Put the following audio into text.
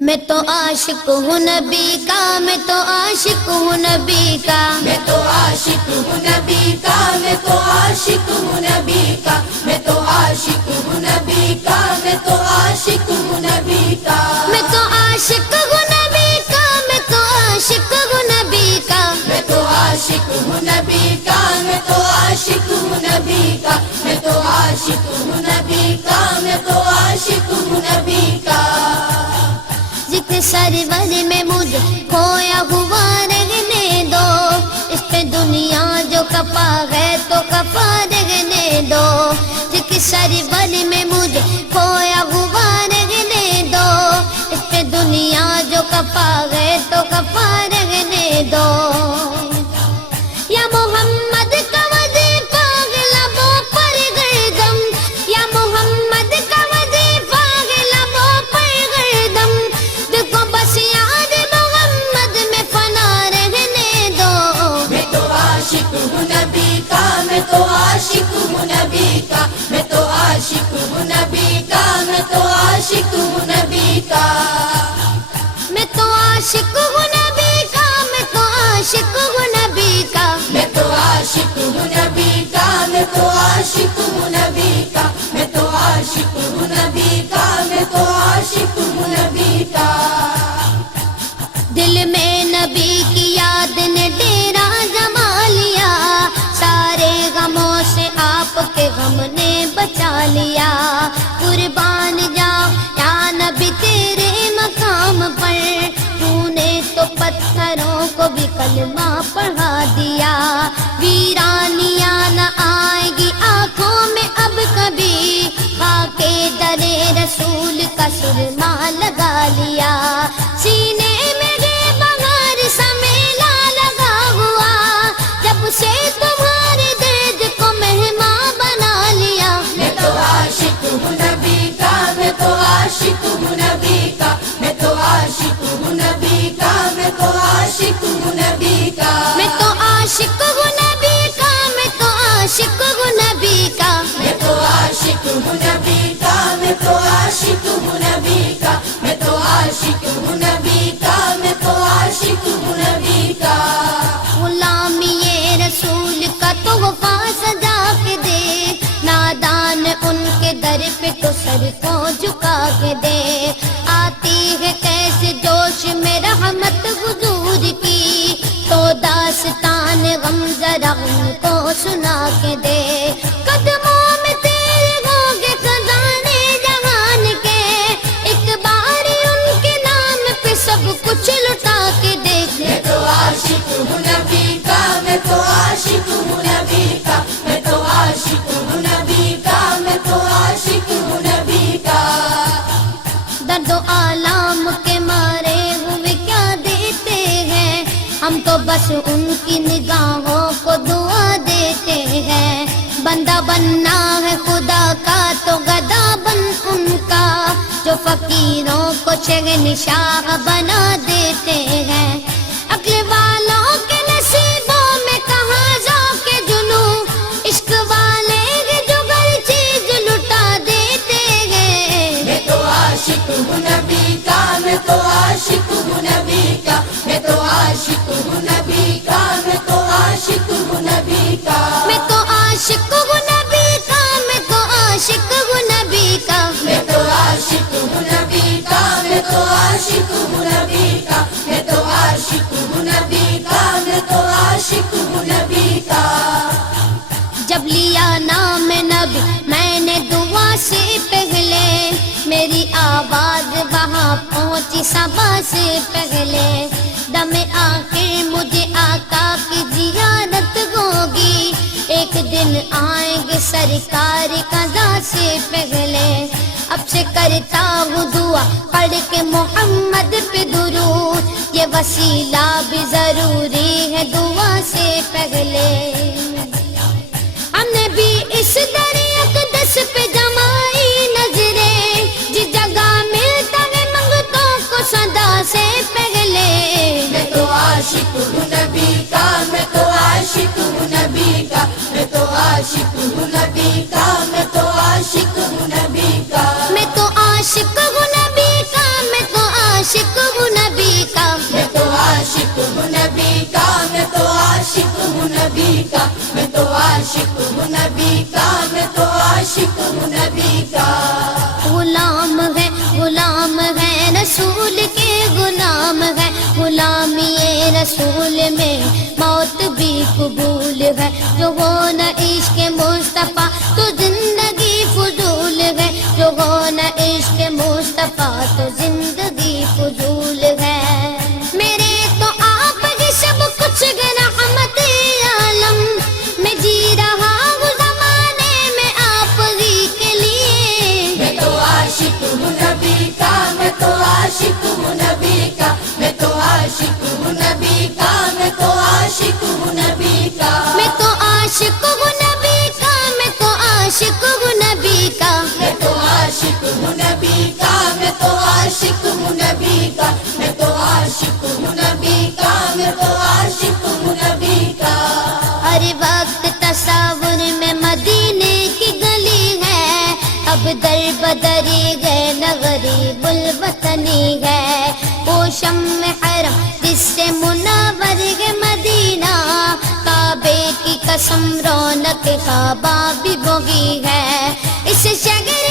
میں تو عاشق ہوں نبی کا، میں تو عاشق ہوں نبی کا، میں تو عاشق ہوں نبی کا، میں تو عاشق ہوں نبی کا، میں تو عاشق ہوں نبی کا، میں تو عاشق ہوں نبی کا، میں تو عاشق ہوں نبی کا، میں تو عاشق ہوں نبی کا، میں تو عاشق ہوں نبی کا، میں تو عاشق ہوں نبی کا، میں تو عاشق ہوں نبی کا، میں تو عاشق ہوں نبی کا، ذکر سرور میں مجھے کھویا ہوا رہنے دو، اس پہ دنیا جو کپا ہے تو کپا رہنے دو، ذکر سرور میں مجھے کھویا ہوا رہنے دو، اس پہ دنیا جو کپا ہے تو کپا رہنے دو، یا محمد کا وظیفہ لبوں پر گردم، یا محمد کا وظیفہ لبوں پر گردم، دیکھو بس یاد محمد میں فنا رہنے دو، میں تو عاشق ہوں نبی کا، میں تو عاشق ہوں نبی کا، میں تو عاشق ہوں نبی کا، میں تو عاشق ہوں نبی کا، میں تو عاشق ہوں نبی کا، میں تو عاشق ہوں نبی کا، میں تو عاشق ہوں نبی کا، میں تو عاشق ہوں نبی کا، میں تو عاشق ہوں نبی کا، میں تو عاشق ہوں نبی کا، دل میں نبی کی یاد نے ڈیرا جما لیا، سارے غموں سے آپ کے غم نے بچا لیا، قربان جاؤ یا نبی تیرے مقام پر، تو نے تو پتھروں کو بھی کلمہ پڑھا دیا، ویرانیاں نہ آئے گی آنکھوں میں اب کبھی، خاک درِ رسول کا سرما لگا لیا، سینے میں بغیر سمیلا لگا ہوا، جب سے تمہارے درد کو مہمان بنا لیا، میں تو عاشق ہوں نبی کا، میں تو عاشق ہوں نبی کا، میں تو عاشق ہوں نبی کا، میں تو عاشق ہوں نبی کا، میں تو عاشق ہوں نبی کا، میں تو عاشق ہوں نبی کا، میں تو عاشق ہوں نبی کا، میں تو عاشق ہوں نبی کا، میں تو عاشق ہوں نبی کا، میں تو عاشق ہوں نبی کا، غلامی رسول کا تحفہ سجا کے دے، نادان ان کے در پہ تو سر کو جھکا کے دے، آتی ہے کیسے جوش میں رحمت حضور کی، تو داستان غم ذرا ان کو سنا کے دے، قدموں میں تیرے ہوگے خزانے جہان کے، ایک بار ان کے نام پہ سب کچھ لٹا کے دیکھ، میں تو عاشق ہوں نبی کا، میں تو عاشق ہوں نبی کا، میں تو عاشق ہوں نبی کا، میں تو عاشق ہوں نبی کا، درد و آلام کے مارے ہوئے کیا دیتے ہیں، ہم تو بس ان کی نگاہوں کو دعا دیتے ہیں، بندہ بننا ہے خدا کا تو گدا بن ان کا، جو فقیروں کو شہنشاہ بنا دیتے ہیں، عقل والوں کے نصیبوں میں کہاں ذوق جنوں، عشق والے ہیں جو ہر چیز لٹا دیتے ہیں، میں تو عاشق ہوں نبی کا، میں تو عاشق ہوں نبی کا، میں تو عاشق ہوں نبی کا، میں تو عاشق ہوں نبی کا، میں تو عاشق ہوں نبی کا، میں تو عاشق ہوں نبی کا، میں تو عاشق ہوں نبی کا، میں تو عاشق ہوں نبی کا، میں تو عاشق ہوں نبی کا، میں تو عاشق ہوں نبی کا، جب لیا نام نبی میں نے دعا سے پہلے، میری آواز وہاں پہنچی صبا سے پہلے، دم آخر مجھے آقا کی زیارت ہوگی، ایک دن آئیں گے سرکار قضا سے پہلے، اب سے کرتا ہوں دعا پڑھ کے محمد پہ درود، یہ وسیلہ بھی ضروری ہے دعا سے پہلے، ہم نے بھی اس در اقدس پہ جمائی نظریں، جس جگہ ملتا ہے منگتوں کو صدا سے پہلے، میں تو عاشق ہوں نبی کا، میں تو عاشق ہوں نبی کا، میں تو عاشق ہوں نبی کا، میں تو عاشق ہوں نبی کا، میں تو عاشق ہوں نبی کا، میں تو عاشق نبی کا میں تو عاشق ہوں نبی کا غلام ہے رسول کے غلام ہے غلامی رسول میں موت بھی قبول ہے جو ہو نہ عشق مصطفیٰ تو زندگی فضول ہے جو ہو نہ عشق مصطفیٰ تو زندگی فضول ہے میرے تو آپ ہی سب کچھ رحمت عالم میں جی رہا ہوں زمانے میں آپ ہی کے لیے میں تو عاشق ہوں نبی کا میں تو عاشق ہوں نبی کا میں تو عاشق ہوں نبی کا میں تو عاشق ہوں نبی کا میں تو عاشق ہوں نبی کا میں تو عاشق ہوں نبی کا میں تو عاشق ہوں نبی کا میں تو عاشق ہوں نبی کا میں تو عاشق ہوں نبی کا میں تو عاشق ہوں نبی کا ہر وقت تصور میں مدینے کی گلی ہے اب در بدری گئے نہ غریب الوطنی ہے وہ شمع حرم جس سے منور ہے مدینہ کعبے کی قسم رونق کعبہ بھی وہی ہے اس شہر